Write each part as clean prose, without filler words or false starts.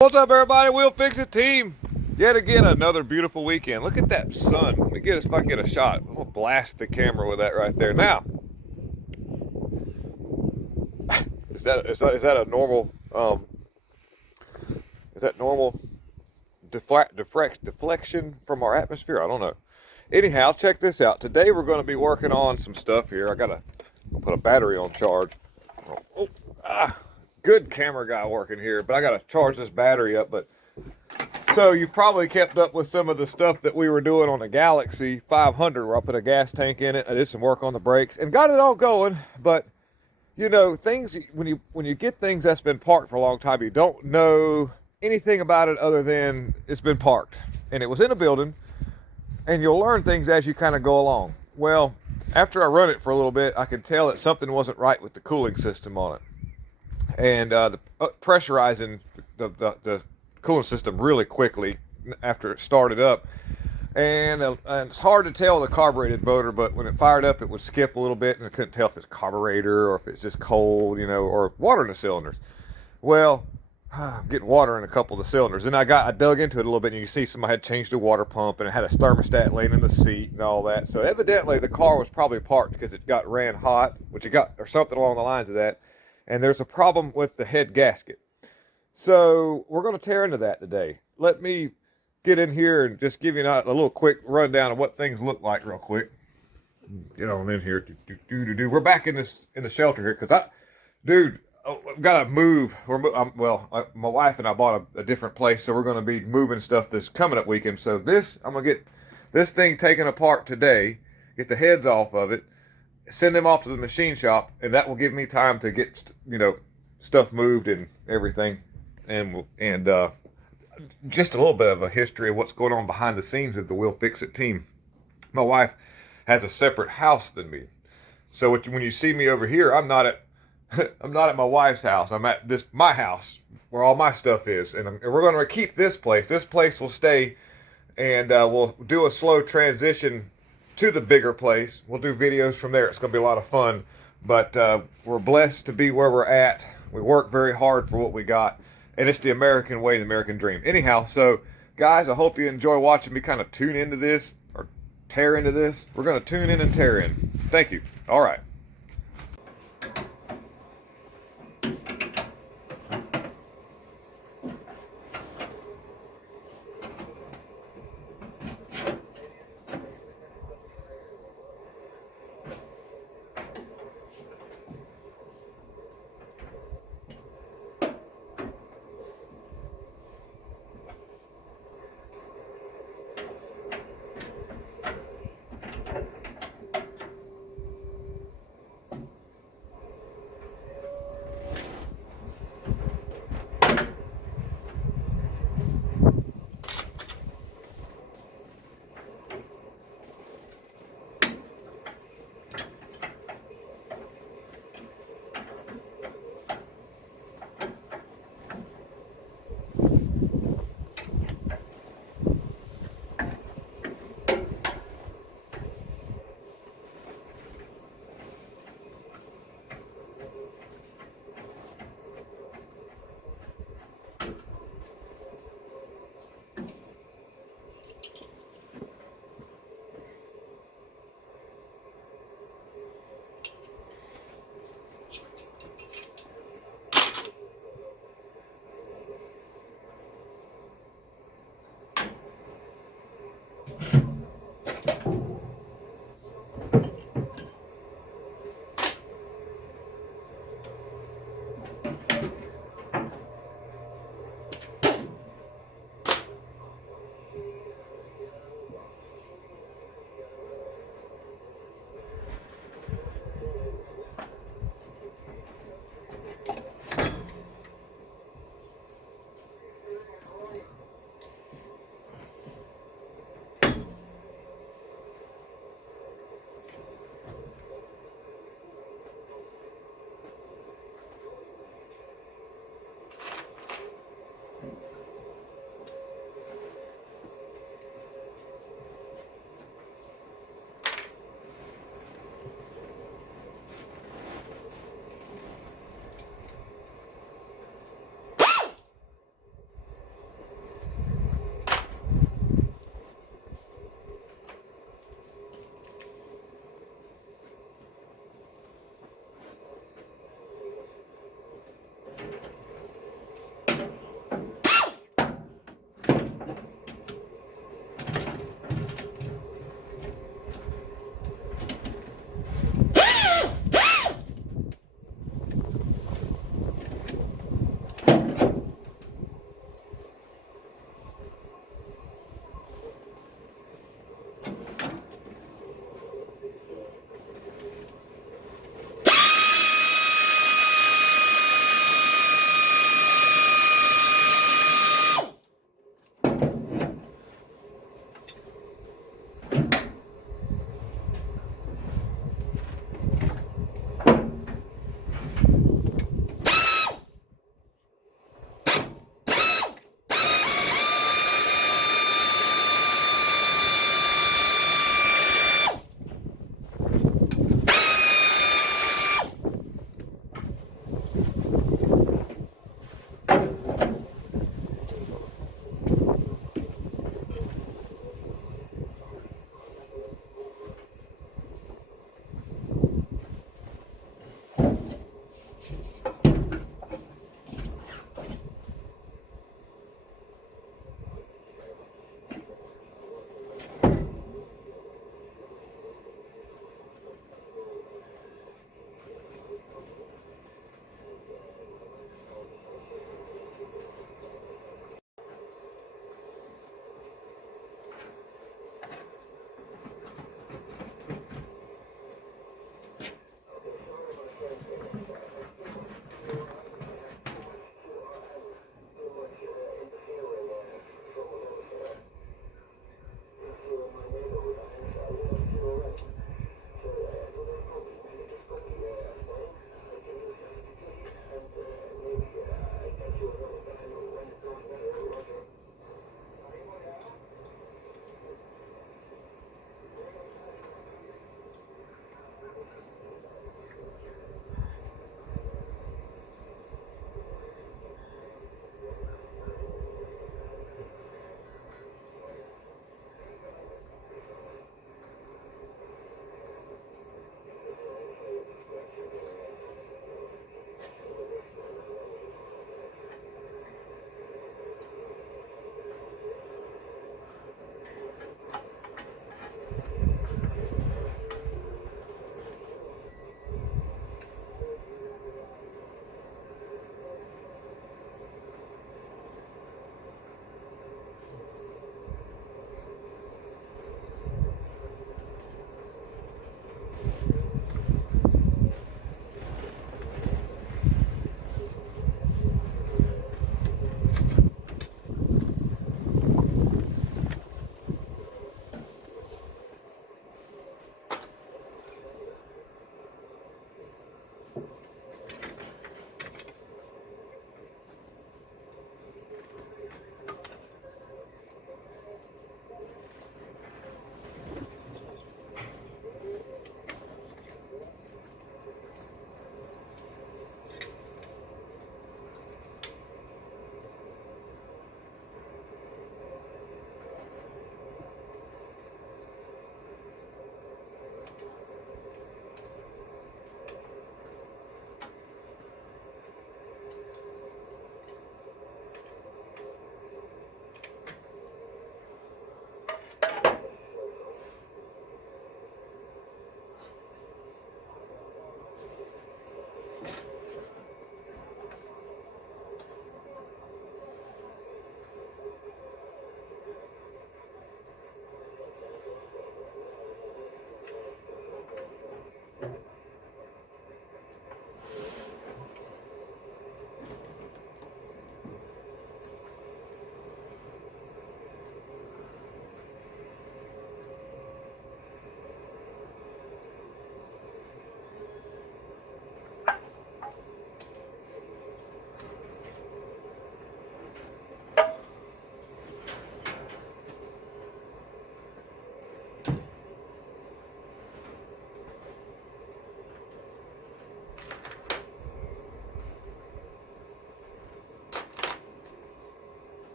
What's up, everybody? We'll Fix It team. Yet again, another beautiful weekend. Look at that sun. Let me get if I can get a shot. I'm gonna blast the camera with that right there. Now, is that a normal is that normal deflection from our atmosphere? I don't know. Anyhow, check this out. Today we're going to be working on some stuff here. I'll put a battery on charge. Good camera guy working here, but I gotta charge this battery up. But so you've probably kept up with some of the stuff that we were doing on the Galaxie 500, where I put a gas tank in it. I did some work on the brakes and got it all going. But you know, things when you get things that's been parked for a long time, you don't know anything about it other than it's been parked and it was in a building. And you'll learn things as you kind of go along. Well, after I run it for a little bit, I could tell that something wasn't right with the cooling system on it. And pressurizing the cooling system really quickly after it started up. And it's hard to tell the carbureted motor, but when it fired up, it would skip a little bit, and I couldn't tell if it's carburetor or if it's just cold, or water in the cylinders. Well, I'm getting water in a couple of the cylinders, and I dug into it a little bit, and you see somebody had changed the water pump, and it had a thermostat laying in the seat and all that. So evidently the car was probably parked because it ran hot, or something along the lines of that. And there's a problem with the head gasket. So we're going to tear into that today. Let me get in here and just give you a little quick rundown of what things look like real quick. Get on in here. We're back in the shelter here because I've got to move. My wife and I bought a different place, so we're going to be moving stuff this coming up weekend. So I'm going to get this thing taken apart today, get the heads off of it, send them off to the machine shop, and that will give me time to get stuff moved and everything, and just a little bit of a history of what's going on behind the scenes of the We'll Fix It team. My wife has a separate house than me, so when you see me over here, I'm not at my wife's house. I'm at my house where all my stuff is, and we're going to keep this place. This place will stay, and we'll do a slow transition to the bigger place. We'll do videos from there. It's going to be a lot of fun, but we're blessed to be where we're at. We work very hard for what we got, and it's the American way, the American dream. Anyhow, so guys, I hope you enjoy watching me kind of tune into this or tear into this. We're going to tune in and tear in. Thank you. All right.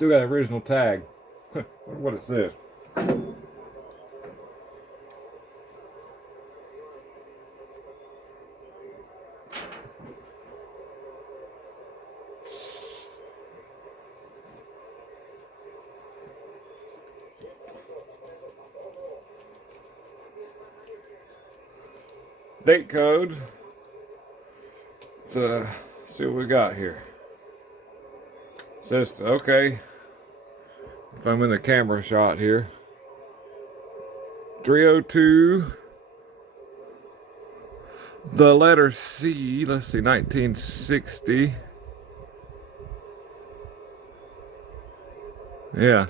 Still got the original tag. What it says. Date code. Let's see what we got here. It says, okay, if I'm in the camera shot here, 302, the letter C, let's see, 1960. Yeah.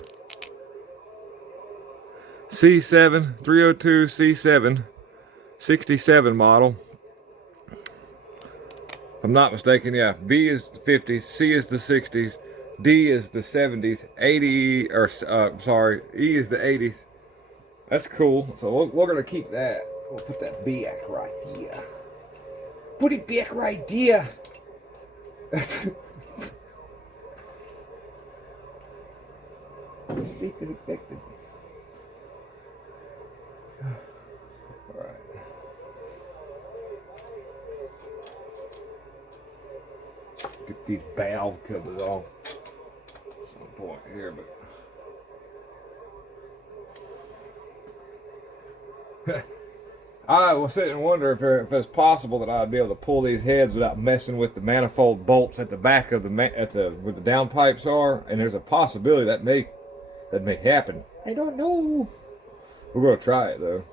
C7, 302 C7, 67 model. If I'm not mistaken, yeah. B is the 50s, C is the 60s, D is the 70s, 80, or sorry, E is the 80s. That's cool. So we're gonna keep that. We'll put that back right here. Put it back right there. Secret infected. All right. Get these valve covers off. Some point here, but. I was sitting and wondering if it's possible that I'd be able to pull these heads without messing with the manifold bolts at the back of where the downpipes are, and there's a possibility that may happen. I don't know. We're gonna try it though.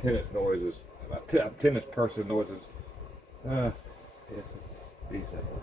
tennis noises, tennis person noises. It's a decent one.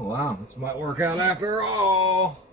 Oh wow, this might work out after all.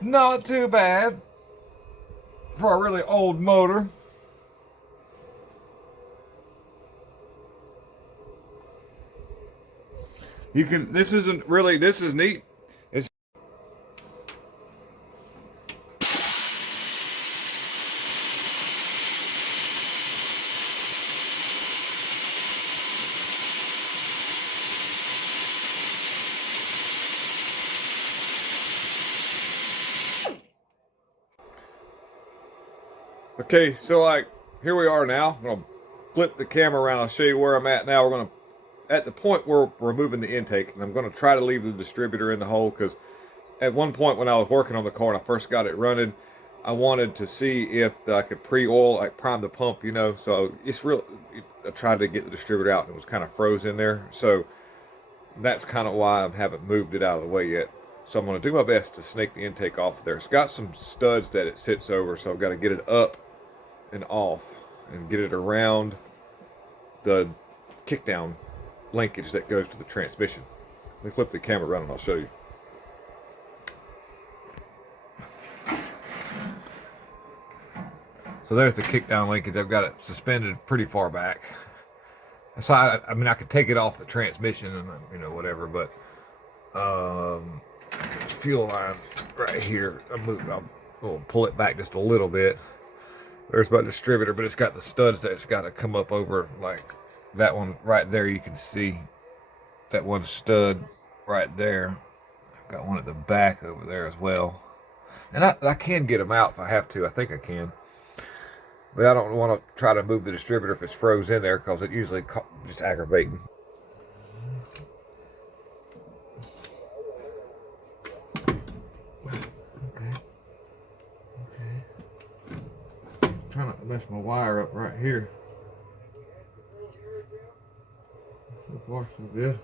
Not too bad for a really old motor. You can, this isn't really, this is neat. It's okay, so like here we are now. I'm gonna flip the camera around. I'll show you where I'm at now. We're gonna at the point where we're removing the intake, and I'm gonna try to leave the distributor in the hole because at one point when I was working on the car and I first got it running, I wanted to see if I could pre-oil, like prime the pump, you know. So it's real. I tried to get the distributor out and it was kind of froze in there. So that's kind of why I haven't moved it out of the way yet. So I'm going to do my best to snake the intake off of there. It's got some studs that it sits over, so I've got to get it up and off and get it around the kickdown linkage that goes to the transmission. Let me flip the camera around and I'll show you. So there's the kickdown linkage. I've got it suspended pretty far back. So I mean, I could take it off the transmission and, you know, whatever, but fuel line right here. I'll pull it back just a little bit. There's my distributor, but it's got the studs that's got to come up over, like that one right there. You can see that one stud right there. I've got one at the back over there as well. And I can get them out if I have to. I think I can. But I don't want to try to move the distributor if it's froze in there because it usually just aggravating. Trying not to mess my wire up right here. So far, so good.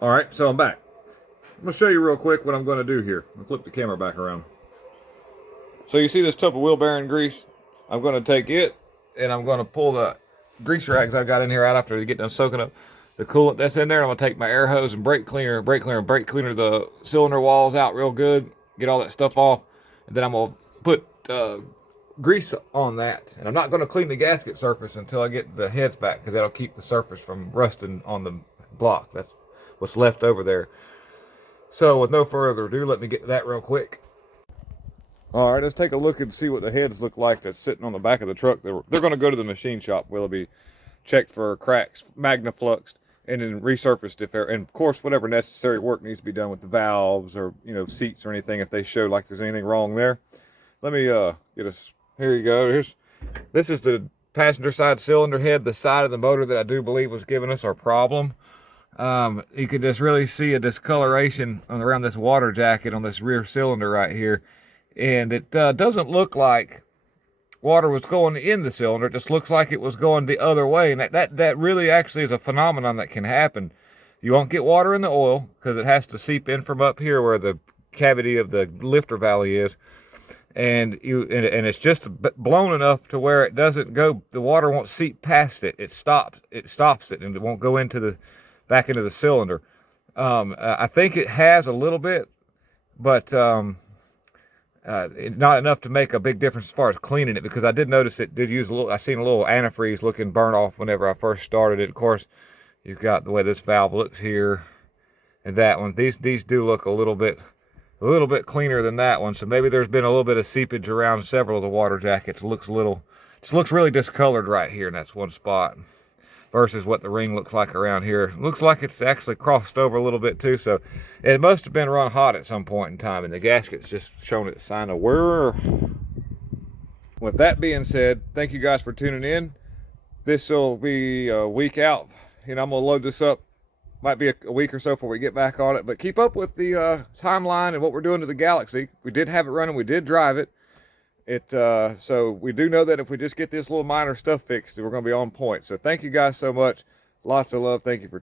All right, so I'm back. I'm gonna show you real quick what I'm gonna do here. I'll flip the camera back around. So you see this tub of wheel bearing grease? I'm gonna take it and I'm gonna pull the grease rags I've got in here right after they get done soaking up the coolant that's in there. I'm gonna take my air hose and brake cleaner the cylinder walls out real good, get all that stuff off, and then I'm gonna put grease on that. And I'm not gonna clean the gasket surface until I get the heads back, because that'll keep the surface from rusting on the block. That's what's left over there. So with no further ado, let me get to that real quick. All right, let's take a look and see what the heads look like that's sitting on the back of the truck. They're going to go to the machine shop where they'll be checked for cracks, magnafluxed, and then resurfaced if they're, and of course whatever necessary work needs to be done with the valves or, you know, seats or anything if they show like there's anything wrong there. Let me get us, here you go. This is the passenger side cylinder head, the side of the motor that I do believe was giving us our problem. You can just really see a discoloration around this water jacket on this rear cylinder right here. And it doesn't look like water was going in the cylinder. It just looks like it was going the other way. And that really actually is a phenomenon that can happen. You won't get water in the oil because it has to seep in from up here where the cavity of the lifter valley is. And it's just blown enough to where it doesn't go, the water won't seep past it. It stops it, and it won't go back into the cylinder. I think it has a little bit, but not enough to make a big difference as far as cleaning it, because I did notice it did use a little, I seen a little antifreeze looking burnt off whenever I first started it. Of course, you've got the way this valve looks here and that one. These do look a little bit cleaner than that one. So maybe there's been a little bit of seepage around several of the water jackets. It looks just looks really discolored right here in that one spot versus what the ring looks like around here. It looks like it's actually crossed over a little bit too, so it must have been run hot at some point in time, and the gasket's just showing its sign of wear. With that being said, thank you guys for tuning in. This will be a week out. You know, I'm gonna load this up. Might be a week or so before we get back on it, but keep up with the timeline and what we're doing to the Galaxy. We did have it running, we did drive it. So we do know that if we just get this little minor stuff fixed, we're going to be on point. So thank you guys so much. Lots of love. Thank you for